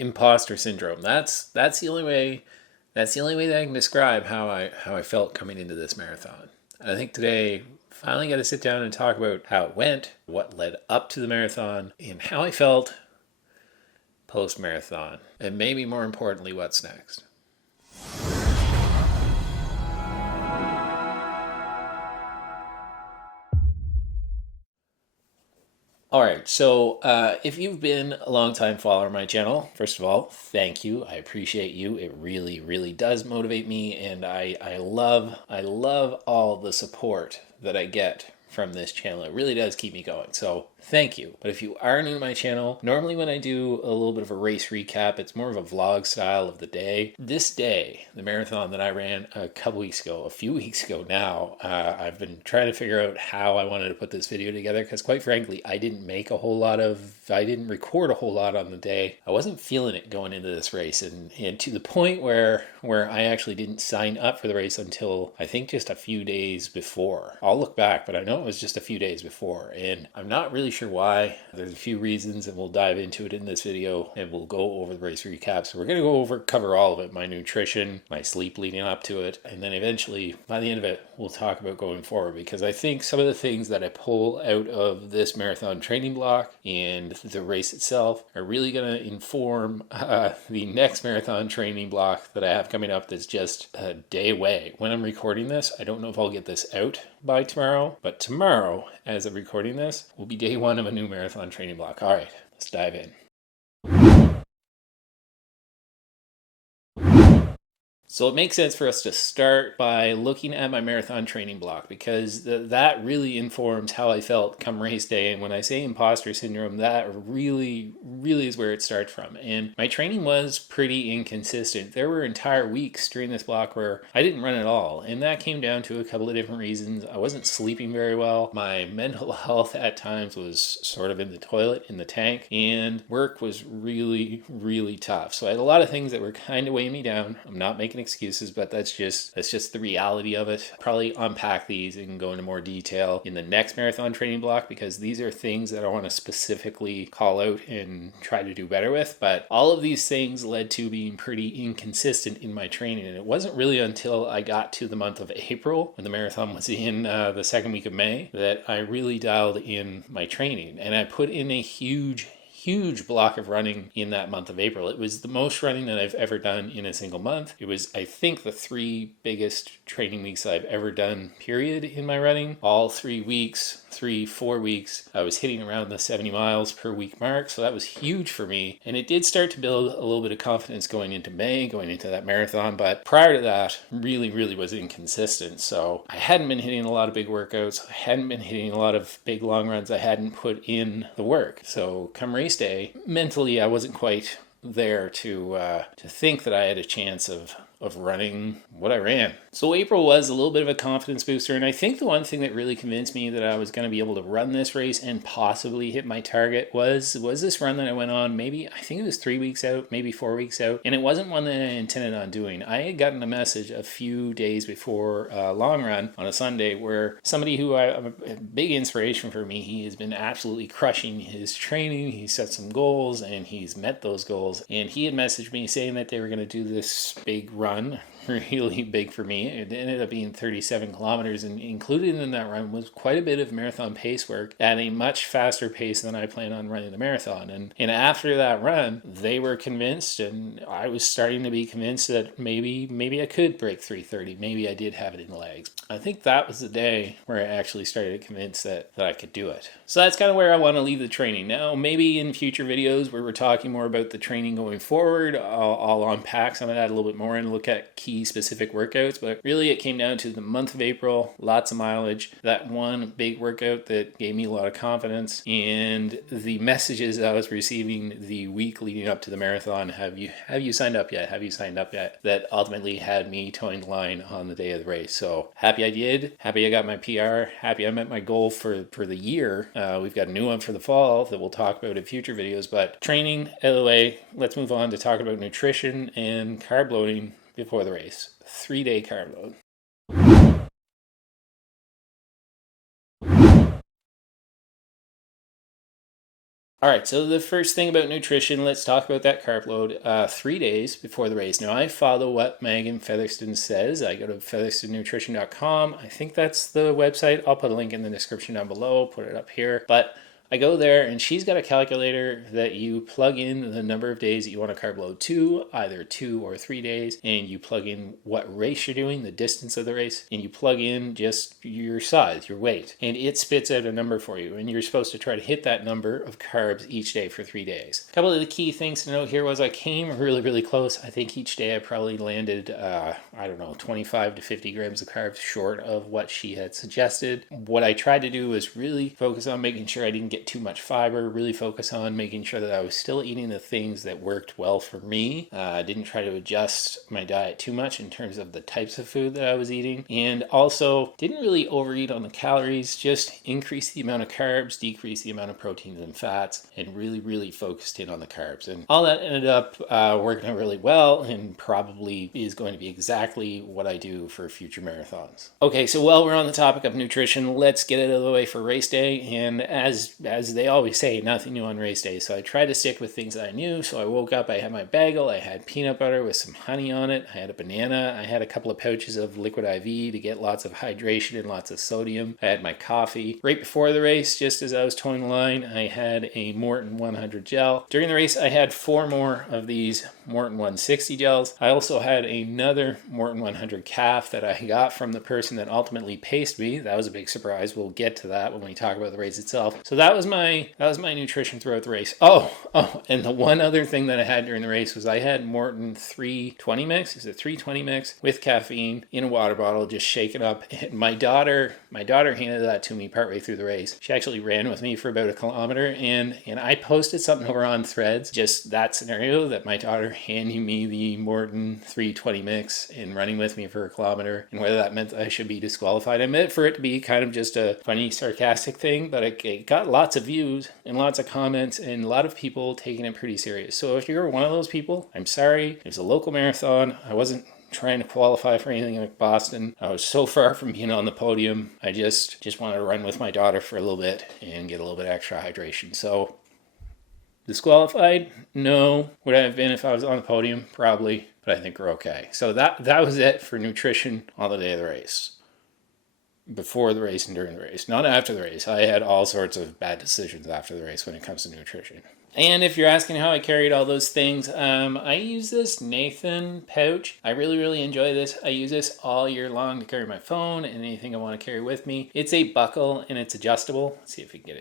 Imposter syndrome. That's the only way. That's the only way that I can describe how I felt coming into this marathon. I think today finally got to sit down and talk about how it went, what led up to the marathon, and how I felt post marathon, and maybe more importantly, what's next. All right, so if you've been a long time follower of my channel, first of all, thank you. I appreciate you. It really, really does motivate me, and I love all the support that I get from this channel. It really does keep me going. So thank you. But if you are new to my channel, normally when I do a little bit of a race recap, it's more of a vlog style of the day. This day, the marathon that I ran a few weeks ago now, I've been trying to figure out how I wanted to put this video together because quite frankly, I didn't record a whole lot on the day. I wasn't feeling it going into this race, and to the point where I actually didn't sign up for the race until I think just a few days before. I'll look back, but I know it was just a few days before, and I'm not really sure why. There's a few reasons, and we'll dive into it in this video, and we'll go over the race recap. So we're going to cover all of it, my nutrition, my sleep leading up to it, and then eventually, by the end of it, we'll talk about going forward, because I think some of the things that I pull out of this marathon training block and the race itself are really going to inform the next marathon training block that I have coming up that's just a day away. When I'm recording this, I don't know if I'll get this out by tomorrow, but tomorrow, as I'm recording this, will be day one of a new marathon training block. All right, let's dive in. So it makes sense for us to start by looking at my marathon training block, because that really informs how I felt come race day. And when I say imposter syndrome, that really, really is where it starts from. And my training was pretty inconsistent. There were entire weeks during this block where I didn't run at all. And that came down to a couple of different reasons. I wasn't sleeping very well. My mental health at times was sort of in the toilet, in the tank. And work was really, really tough. So I had a lot of things that were kind of weighing me down. I'm not making excuses, but that's just the reality of it. Probably unpack these and go into more detail in the next marathon training block, because these are things that I want to specifically call out and try to do better with. But all of these things led to being pretty inconsistent in my training, and it wasn't really until I got to the month of April, when the marathon was in the second week of May, that I really dialed in my training, and I put in a huge block of running in that month of April. It was the most running that I've ever done in a single month. It was, I think, the 3 biggest training weeks I've ever done, period, in my running. All 4 weeks, I was hitting around the 70 miles per week mark. So that was huge for me. And it did start to build a little bit of confidence going into May, going into that marathon. But prior to that, really, really was inconsistent. So I hadn't been hitting a lot of big workouts. I hadn't been hitting a lot of big long runs. I hadn't put in the work. So come race day, mentally I wasn't quite there to think that I had a chance of running what I ran. So April was a little bit of a confidence booster, and I think the one thing that really convinced me that I was going to be able to run this race and possibly hit my target was this run that I went on. Maybe, I think it was 3 weeks out, maybe 4 weeks out, and it wasn't one that I intended on doing. I had gotten a message a few days before a long run on a Sunday where somebody who I'm a big inspiration for me, he has been absolutely crushing his training. He set some goals and he's met those goals, and he had messaged me saying that they were going to do this big run, really big for me. It ended up being 37 kilometers, and included in that run was quite a bit of marathon pace work at a much faster pace than I plan on running the marathon. And after that run, they were convinced, and I was starting to be convinced that maybe I could break 3:30. Maybe I did have it in the legs. I think that was the day where I actually started to convince that I could do it. So that's kind of where I want to leave the training. Now, maybe in future videos where we're talking more about the training going forward, I'll unpack some of that a little bit more and look at key specific workouts. But really, it came down to the month of April, lots of mileage, that one big workout that gave me a lot of confidence, and the messages I was receiving the week leading up to the marathon. Have you signed up yet? Have you signed up yet? That ultimately had me towing the line on the day of the race. So happy I did. Happy I got my PR. Happy I met my goal for the year. We've got a new one for the fall that we'll talk about in future videos. But training out of the way, let's move on to talk about nutrition and carb loading before the race. 3-day carb load. All right, so the first thing about nutrition, let's talk about that carb load 3 days before the race. Now, I follow what Megan Featherston says. I go to featherstonnutrition.com. I think that's the website. I'll put a link in the description down below, put it up here. But I go there and she's got a calculator that you plug in the number of days that you want to carb load to, either 2 or 3 days, and you plug in what race you're doing, the distance of the race, and you plug in just your size, your weight, and it spits out a number for you. And you're supposed to try to hit that number of carbs each day for 3 days. A couple of the key things to note here was I came really, really close. I think each day I probably landed, 25 to 50 grams of carbs short of what she had suggested. What I tried to do was really focus on making sure I didn't get too much fiber, really focus on making sure that I was still eating the things that worked well for me. I didn't try to adjust my diet too much in terms of the types of food that I was eating, and also didn't really overeat on the calories, just increase the amount of carbs, decrease the amount of proteins and fats, and really focused in on the carbs. And all that ended up working out really well, and probably is going to be exactly what I do for future marathons. Okay, so while we're on the topic of nutrition, let's get it out of the way for race day. And as they always say, nothing new on race day. So I tried to stick with things that I knew. So I woke up, I had my bagel, I had peanut butter with some honey on it, I had a banana, I had a couple of pouches of liquid IV to get lots of hydration and lots of sodium. I had my coffee. Right before the race, just as I was towing the line, I had a Morton 100 gel. During the race, I had 4 more of these Morton 160 gels. I also had another Morton 100 calf that I got from the person that ultimately paced me. That was a big surprise. We'll get to that when we talk about the race itself. So that was my nutrition throughout the race. Oh, and the one other thing that I had during the race was I had Morton 320 mix. It's a 320 mix with caffeine in a water bottle, just shaken up. And my daughter handed that to me partway through the race. She actually ran with me for about a kilometer, and I posted something over on Threads, just that scenario, that my daughter handing me the Morton 320 mix and running with me for a kilometer, and whether that meant I should be disqualified. I meant for it to be kind of just a funny, sarcastic thing, but it got lots of views and lots of comments and a lot of people taking it pretty serious. So if you're one of those people, I'm sorry. It was a local marathon. I wasn't trying to qualify for anything like Boston. I was so far from being on the podium. I just wanted to run with my daughter for a little bit and get a little bit extra hydration. So disqualified? No. Would I have been if I was on the podium? Probably, but I think we're okay. So that was it for nutrition on the day of the race. Before the race and during the race, not after the race. I had all sorts of bad decisions after the race when it comes to nutrition. And if you're asking how I carried all those things, I use this Nathan pouch. I really enjoy this. I use this all year long to carry my phone and anything I want to carry with me. It's a buckle and it's adjustable. Let's see if we can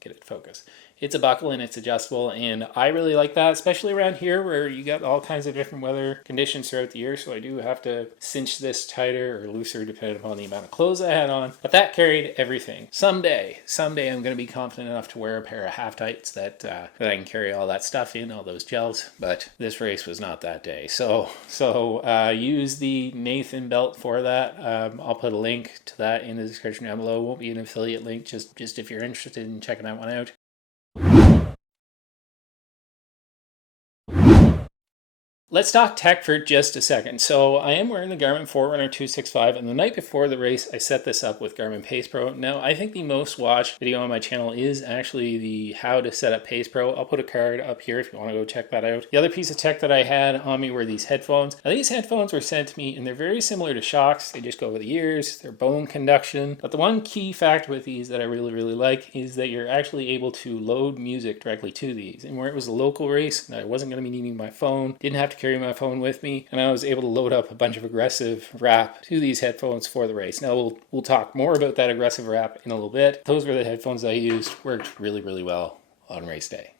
get it focused. It's a buckle and it's adjustable, and I really like that, especially around here where you got all kinds of different weather conditions throughout the year. So I do have to cinch this tighter or looser depending upon the amount of clothes I had on. But that carried everything. Someday I'm going to be confident enough to wear a pair of half tights that I can carry all that stuff in, all those gels. But this race was not that day. So use the Nathan belt for that. I'll put a link to that in the description down below. It won't be an affiliate link, just if you're interested in checking that one out. Let's talk tech for just a second. So I am wearing the Garmin Forerunner 265, and the night before the race, I set this up with Garmin Pace Pro. Now, I think the most watched video on my channel is actually the how to set up Pace Pro. I'll put a card up here if you want to go check that out. The other piece of tech that I had on me were these headphones. Now, these headphones were sent to me, and they're very similar to Shocks. They just go over the ears. They're bone conduction. But the one key factor with these that I really like is that you're actually able to load music directly to these. And where it was a local race, I wasn't going to be needing my phone, didn't have to carry my phone with me, and I was able to load up a bunch of aggressive rap to these headphones for the race. Now we'll talk more about that aggressive rap in a little bit. Those were the headphones I used. Worked really well on race day.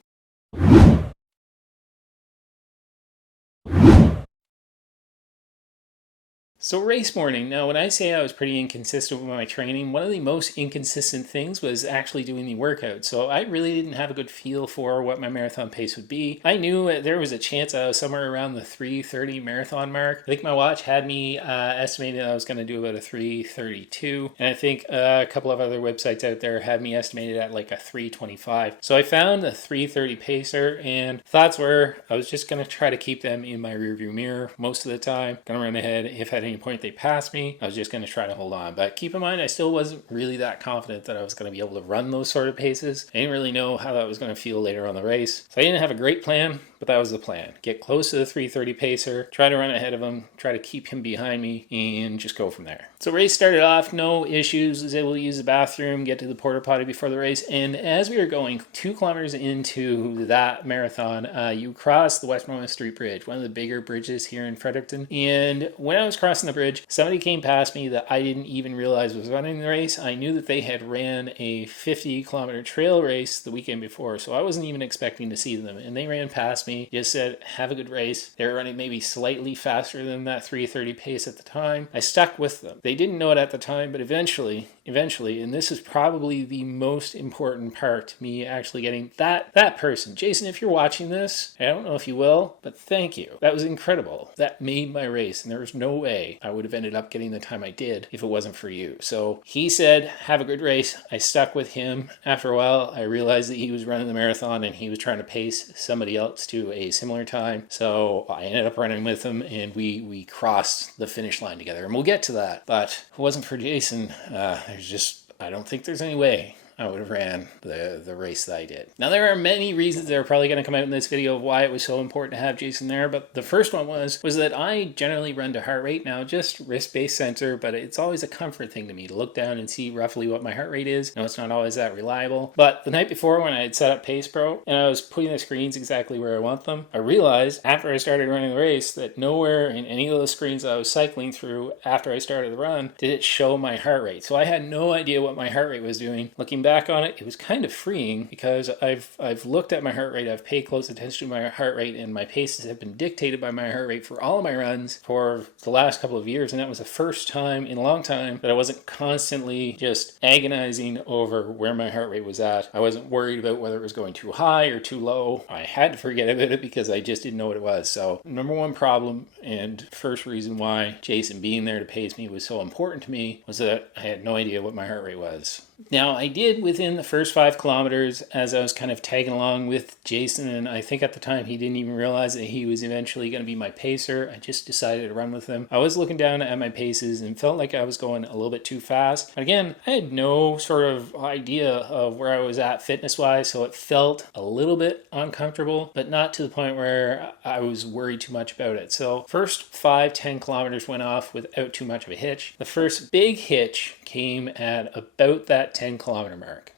So race morning. Now, when I say I was pretty inconsistent with my training, one of the most inconsistent things was actually doing the workout. So I really didn't have a good feel for what my marathon pace would be. I knew there was a chance I was somewhere around the 3:30 marathon mark. I think my watch had me estimating I was going to do about a 3:32. And I think a couple of other websites out there had me estimated at like a 3:25. So I found a 3:30 pacer, and thoughts were I was just going to try to keep them in my rearview mirror most of the time. Going to run ahead if at any turning point they passed me, I was just going to try to hold on. But keep in mind, I still wasn't really that confident that I was going to be able to run those sort of paces. I didn't really know how that was going to feel later on the race. So I didn't have a great plan, but that was the plan. Get close to the 3:30 pacer, try to run ahead of him, try to keep him behind me, and just go from there. So race started off, no issues, was able to use the bathroom, get to the porta potty before the race, and as we were going 2 kilometers into that marathon, you cross the Westmorland Street Bridge, one of the bigger bridges here in Fredericton, and when I was crossing the bridge, somebody came past me that I didn't even realize was running the race. I knew that they had ran a 50-kilometer trail race the weekend before, so I wasn't even expecting to see them, and they ran past me, just said, have a good race. They were running maybe slightly faster than that 3:30 pace at the time. I stuck with them. They didn't know it at the time, but eventually, and this is probably the most important part to me actually getting that person. Jason, if you're watching this, I don't know if you will, but thank you. That was incredible. That made my race, and there was no way I would have ended up getting the time I did if it wasn't for you. So he said, have a good race. I stuck with him. After a while, I realized that he was running the marathon and he was trying to pace somebody else to a similar time. So I ended up running with him, and we crossed the finish line together. And we'll get to that. But if it wasn't for Jason, I don't think there's any way I would have ran the race that I did. Now, there are many reasons that are probably going to come out in this video of why it was so important to have Jason there, but the first one was that I generally run to heart rate now, just wrist-based sensor, but it's always a comfort thing to me to look down and see roughly what my heart rate is. No, it's not always that reliable, but the night before when I had set up Pace Pro and I was putting the screens exactly where I want them, I realized after I started running the race that nowhere in any of those screens that I was cycling through after I started the run did it show my heart rate. So I had no idea what my heart rate was doing. Looking back on it, it was kind of freeing because I've looked at my heart rate, I've paid close attention to my heart rate, and my paces have been dictated by my heart rate for all of my runs for the last couple of years, and that was the first time in a long time that I wasn't constantly just agonizing over where my heart rate was at. I wasn't worried about whether it was going too high or too low. I had to forget about it because I just didn't know what it was. So number one problem and first reason why Jason being there to pace me was so important to me was that I had no idea what my heart rate was. Now, I did within the first 5 kilometers as I was kind of tagging along with Jason, and I think at the time he didn't even realize that he was eventually going to be my pacer. I just decided to run with him. I was looking down at my paces and felt like I was going a little bit too fast. But again, I had no sort of idea of where I was at fitness-wise, so it felt a little bit uncomfortable, but not to the point where I was worried too much about it. So first 5-10 kilometers went off without too much of a hitch. The first big hitch came at about that 10-kilometer mark.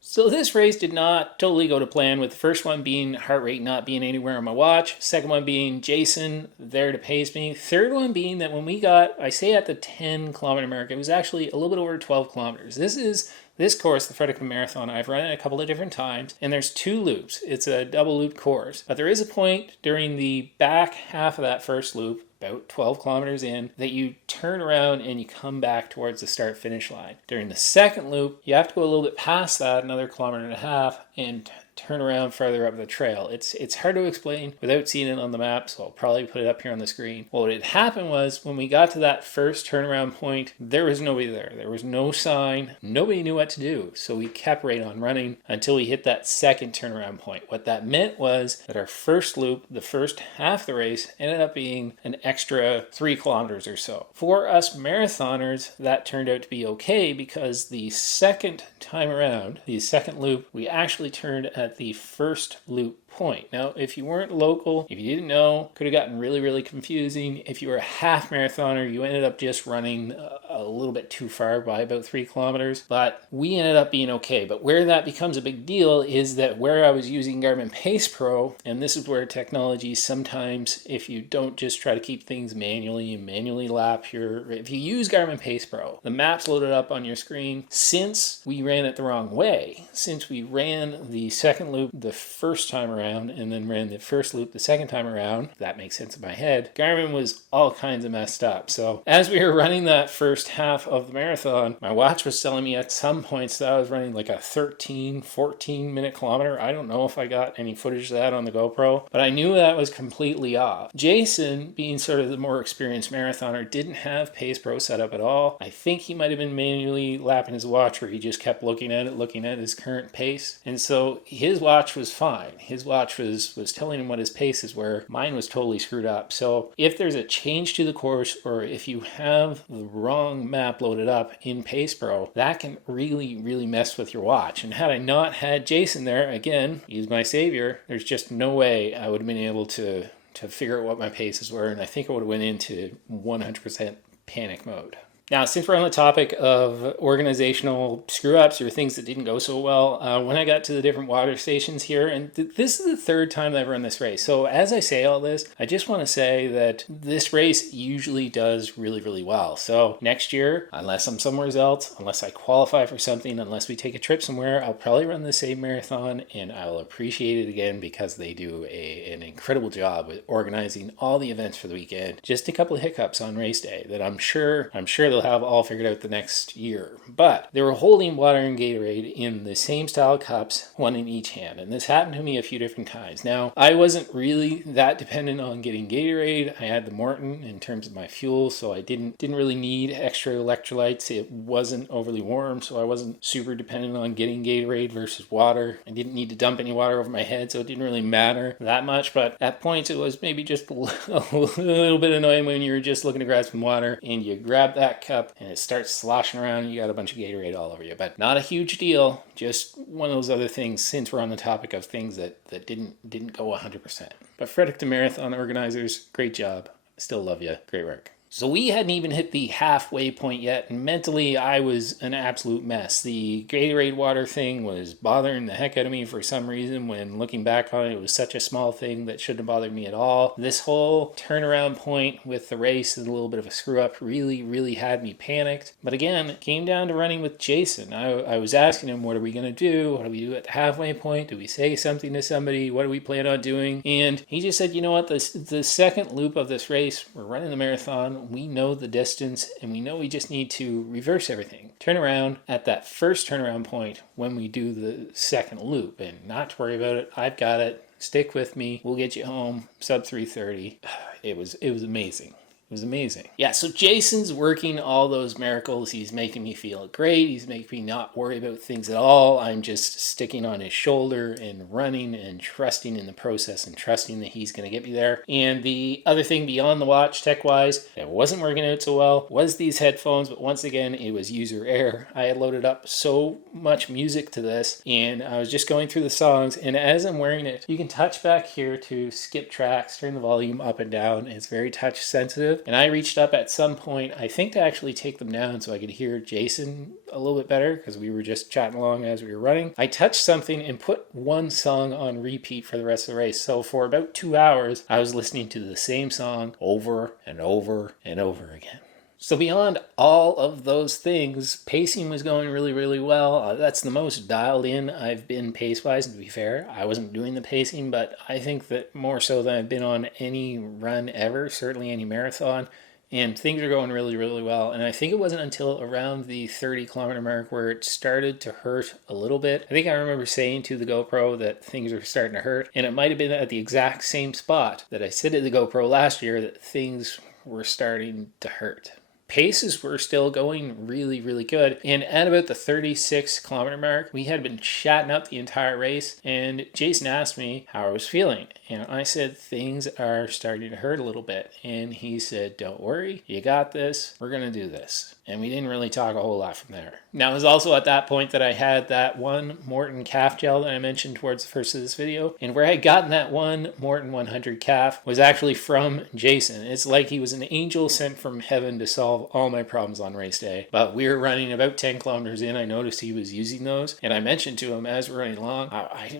So this race did not totally go to plan, with the first one being heart rate not being anywhere on my watch, second one being Jason there to pace me, third one being that when we got, I say at the 10-kilometer mark, it was actually a little bit over 12 kilometers. This course, the Fredericton Marathon, I've run it a couple of different times, and there's 2 loops. It's a double loop course. But there is a point during the back half of that first loop, about 12 kilometers in, that you turn around and you come back towards the start-finish line. During the second loop, you have to go a little bit past that, another 1.5 kilometers, and turn around farther up the trail. It's hard to explain without seeing it on the map, so I'll probably put it up here on the screen. Well, what had happened was when we got to that first turnaround point, there was nobody there. There was no sign. Nobody knew what to do. So we kept right on running until we hit that second turnaround point. What that meant was that our first loop, the first half of the race, ended up being an extra 3 kilometers or so. For us marathoners, that turned out to be okay because the second time around, the second loop, we actually turned at the first loop point. Now, if you weren't local, if you didn't know, could have gotten really, really confusing. If you were a half marathoner, you ended up just running a little bit too far by about 3 kilometers, but we ended up being okay. But where that becomes a big deal is that where I was using Garmin Pace Pro, and this is where technology sometimes, if you don't just try to keep things manually lap if you use Garmin Pace Pro, the map's loaded up on your screen. Since we ran it the wrong way, since we ran the second loop the first time around, and then ran the first loop the second time around, that makes sense in my head, Garmin was all kinds of messed up. So as we were running that first half of the marathon, my watch was telling me at some points that I was running like a 13-14 minute kilometer. I don't know if I got any footage of that on the GoPro, but I knew that was completely off. Jason, being sort of the more experienced marathoner, didn't have Pace Pro set up at all. I think he might have been manually lapping his watch, where he just kept looking at his current pace, and so his watch was fine. His watch was telling him what his paces were, mine was totally screwed up. So if there's a change to the course, or if you have the wrong map loaded up in Pace Pro, that can really, really mess with your watch. And had I not had Jason there, again, he's my savior, there's just no way I would have been able to figure out what my paces were, and I think I would have went into 100% panic mode. Now, since we're on the topic of organizational screw-ups or things that didn't go so well, when I got to the different water stations here, and this is the third time that I've run this race. So as I say all this, I just want to say that this race usually does really, really well. So next year, unless I'm somewhere else, unless I qualify for something, unless we take a trip somewhere, I'll probably run the same marathon, and I'll appreciate it again because they do an incredible job with organizing all the events for the weekend. Just a couple of hiccups on race day that I'm sure they'll have all figured out the next year. But they were holding water and Gatorade in the same style cups, one in each hand. And this happened to me a few different times. Now, I wasn't really that dependent on getting Gatorade. I had the Morton in terms of my fuel, so I didn't really need extra electrolytes. It wasn't overly warm, so I wasn't super dependent on getting Gatorade versus water. I didn't need to dump any water over my head, so it didn't really matter that much. But at points, it was maybe just a little bit annoying when you're just looking to grab some water and you grab that cup and it starts sloshing around and you got a bunch of Gatorade all over you. But not a huge deal, just one of those other things, since we're on the topic of things that didn't go 100%. But Fredericton Marathon organizers, great job. Still love you. Great work. So we hadn't even hit the halfway point yet, and mentally I was an absolute mess. The Gatorade water thing was bothering the heck out of me for some reason. When looking back on it, it was such a small thing that shouldn't have bothered me at all. This whole turnaround point with the race and a little bit of a screw up really, really had me panicked. But again, it came down to running with Jason. I was asking him, what are we going to do? What do we do at the halfway point? Do we say something to somebody? What do we plan on doing? And he just said, you know what, the second loop of this race, we're running the marathon. We know the distance, and we know we just need to reverse everything. Turn around at that first turnaround point when we do the second loop, and not to worry about it. I've got it. Stick with me. We'll get you home. Sub 3:30. It was amazing. It was amazing. Yeah, so Jason's working all those miracles. He's making me feel great. He's making me not worry about things at all. I'm just sticking on his shoulder and running and trusting in the process and trusting that he's going to get me there. And the other thing beyond the watch, tech-wise, that wasn't working out so well was these headphones. But once again, it was user error. I had loaded up so much music to this, and I was just going through the songs. And as I'm wearing it, you can touch back here to skip tracks, turn the volume up and down. It's very touch sensitive. And I reached up at some point, I think, to actually take them down so I could hear Jason a little bit better, because we were just chatting along as we were running. I touched something and put one song on repeat for the rest of the race. So for about 2 hours, I was listening to the same song over and over and over again. So beyond all of those things, pacing was going really, really well. That's the most dialed in I've been pace-wise, and to be fair, I wasn't doing the pacing, but I think that more so than I've been on any run ever, certainly any marathon, and things are going really, really well. And I think it wasn't until around the 30-kilometer mark where it started to hurt a little bit. I think I remember saying to the GoPro that things were starting to hurt, and it might have been at the exact same spot that I said to the GoPro last year that things were starting to hurt. Paces were still going really, really good. And at about the 36-kilometer mark, we had been chatting up the entire race. And Jason asked me how I was feeling. And I said, things are starting to hurt a little bit. And he said, don't worry, you got this. We're going to do this. And we didn't really talk a whole lot from there. Now, it was also at that point that I had that one Morton calf gel that I mentioned towards the first of this video. And where I had gotten that one Morton 100 calf was actually from Jason. It's like he was an angel sent from heaven to solve all my problems on race day. But we were running about 10 kilometers in. I noticed he was using those. And I mentioned to him as we're running along,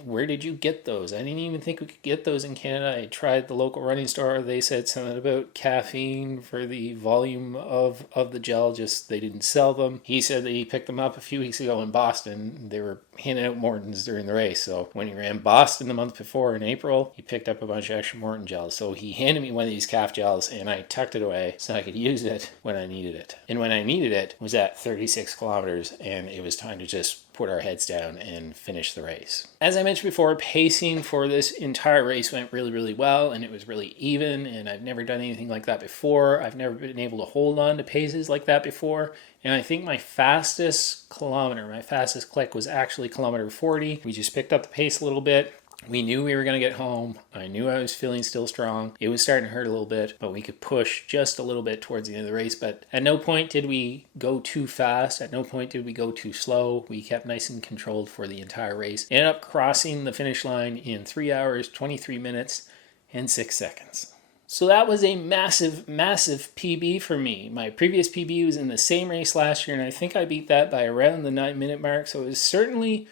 where did you get those? I didn't even think we could get those in Canada. I tried the local running store. They said something about caffeine for the volume of the gel. Just they didn't sell them. He said that he picked them up a few weeks ago in Boston. They were handing out Mortons during the race. So when he ran Boston the month before in April, he picked up a bunch of extra Morton gels. So he handed me one of these calf gels and I tucked it away so I could use it when I needed it. And when I needed it was at 36 kilometers and it was time to just put our heads down and finish the race. As I mentioned before, pacing for this entire race went really, really well, and it was really even, and I've never done anything like that before. I've never been able to hold on to paces like that before, and I think my fastest click was actually kilometer 40. We just picked up the pace a little bit. We knew we were going to get home. I knew I was feeling still strong. It was starting to hurt a little bit, but we could push just a little bit towards the end of the race. But at no point did we go too fast. At no point did we go too slow. We kept nice and controlled for the entire race. Ended up crossing the finish line in 3 hours, 23 minutes, and 6 seconds. So that was a massive, massive PB for me. My previous PB was in the same race last year, and I think I beat that by around the 9-minute mark. So it was certainly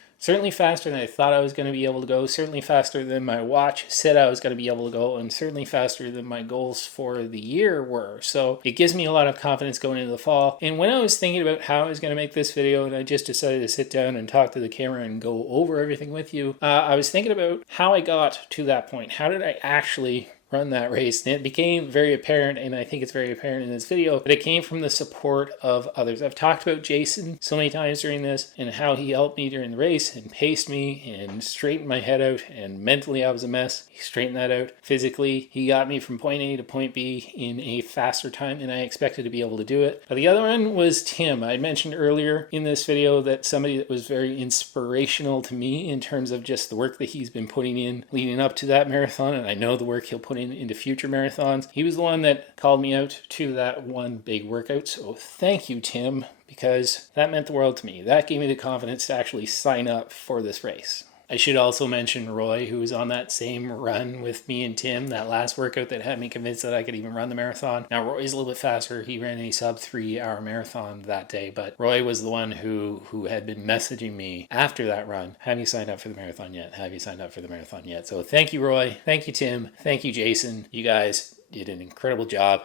faster than I thought I was going to be able to go, certainly faster than my watch said I was going to be able to go, and certainly faster than my goals for the year were. So it gives me a lot of confidence going into the fall. And when I was thinking about how I was going to make this video, and I just decided to sit down and talk to the camera and go over everything with you, I was thinking about how I got to that point. How did I actually run that race? And it became very apparent, and I think it's very apparent in this video, that it came from the support of others. I've talked about Jason so many times during this and how he helped me during the race and paced me and straightened my head out, and mentally I was a mess. He straightened that out. Physically, he got me from point A to point B in a faster time than I expected to be able to do it. But the other one was Tim. I mentioned earlier in this video that somebody that was very inspirational to me in terms of just the work that he's been putting in leading up to that marathon, and I know the work he'll put into future marathons. He was the one that called me out to that one big workout. So thank you, Tim, because that meant the world to me. That gave me the confidence to actually sign up for this race. I should also mention Roy, who was on that same run with me and Tim, that last workout that had me convinced that I could even run the marathon. Now, Roy's a little bit faster. He ran a sub 3 hour marathon that day, but Roy was the one who had been messaging me after that run. Have you signed up for the marathon yet? Have you signed up for the marathon yet? So thank you, Roy. Thank you, Tim. Thank you, Jason. You guys did an incredible job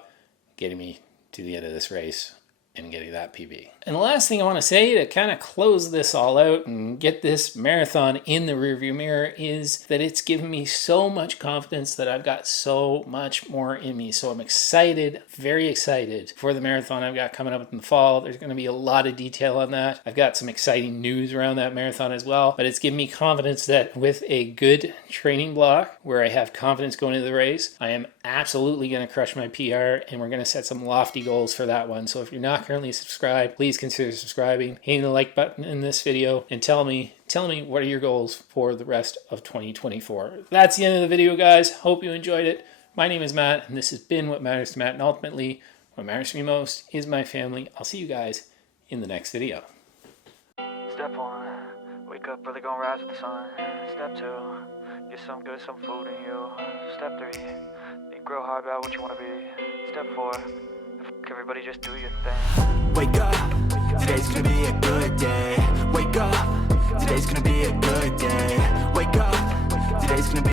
getting me to the end of this race and getting that PB. And the last thing I want to say to kind of close this all out and get this marathon in the rearview mirror is that it's given me so much confidence that I've got so much more in me. So I'm excited, very excited for the marathon I've got coming up in the fall. There's going to be a lot of detail on that. I've got some exciting news around that marathon as well, but it's given me confidence that with a good training block where I have confidence going into the race, I am absolutely going to crush my PR, and we're going to set some lofty goals for that one. So if you're not currently subscribed, please consider subscribing, hitting the like button in this video, and tell me what are your goals for the rest of 2024. That's the end of the video, guys. Hope you enjoyed it. My name is Matt, and this has been What Matters to Matt, and ultimately, what matters to me most is my family. I'll see you guys in the next video. Step 1, wake up early, gonna rise with the sun. Step 2, get some food in you. Step 3, think real hard about what you wanna be. Step 4, everybody just do your thing. Wake up, today's gonna be a good day. Wake up, today's gonna be a good day. Wake up, today's gonna be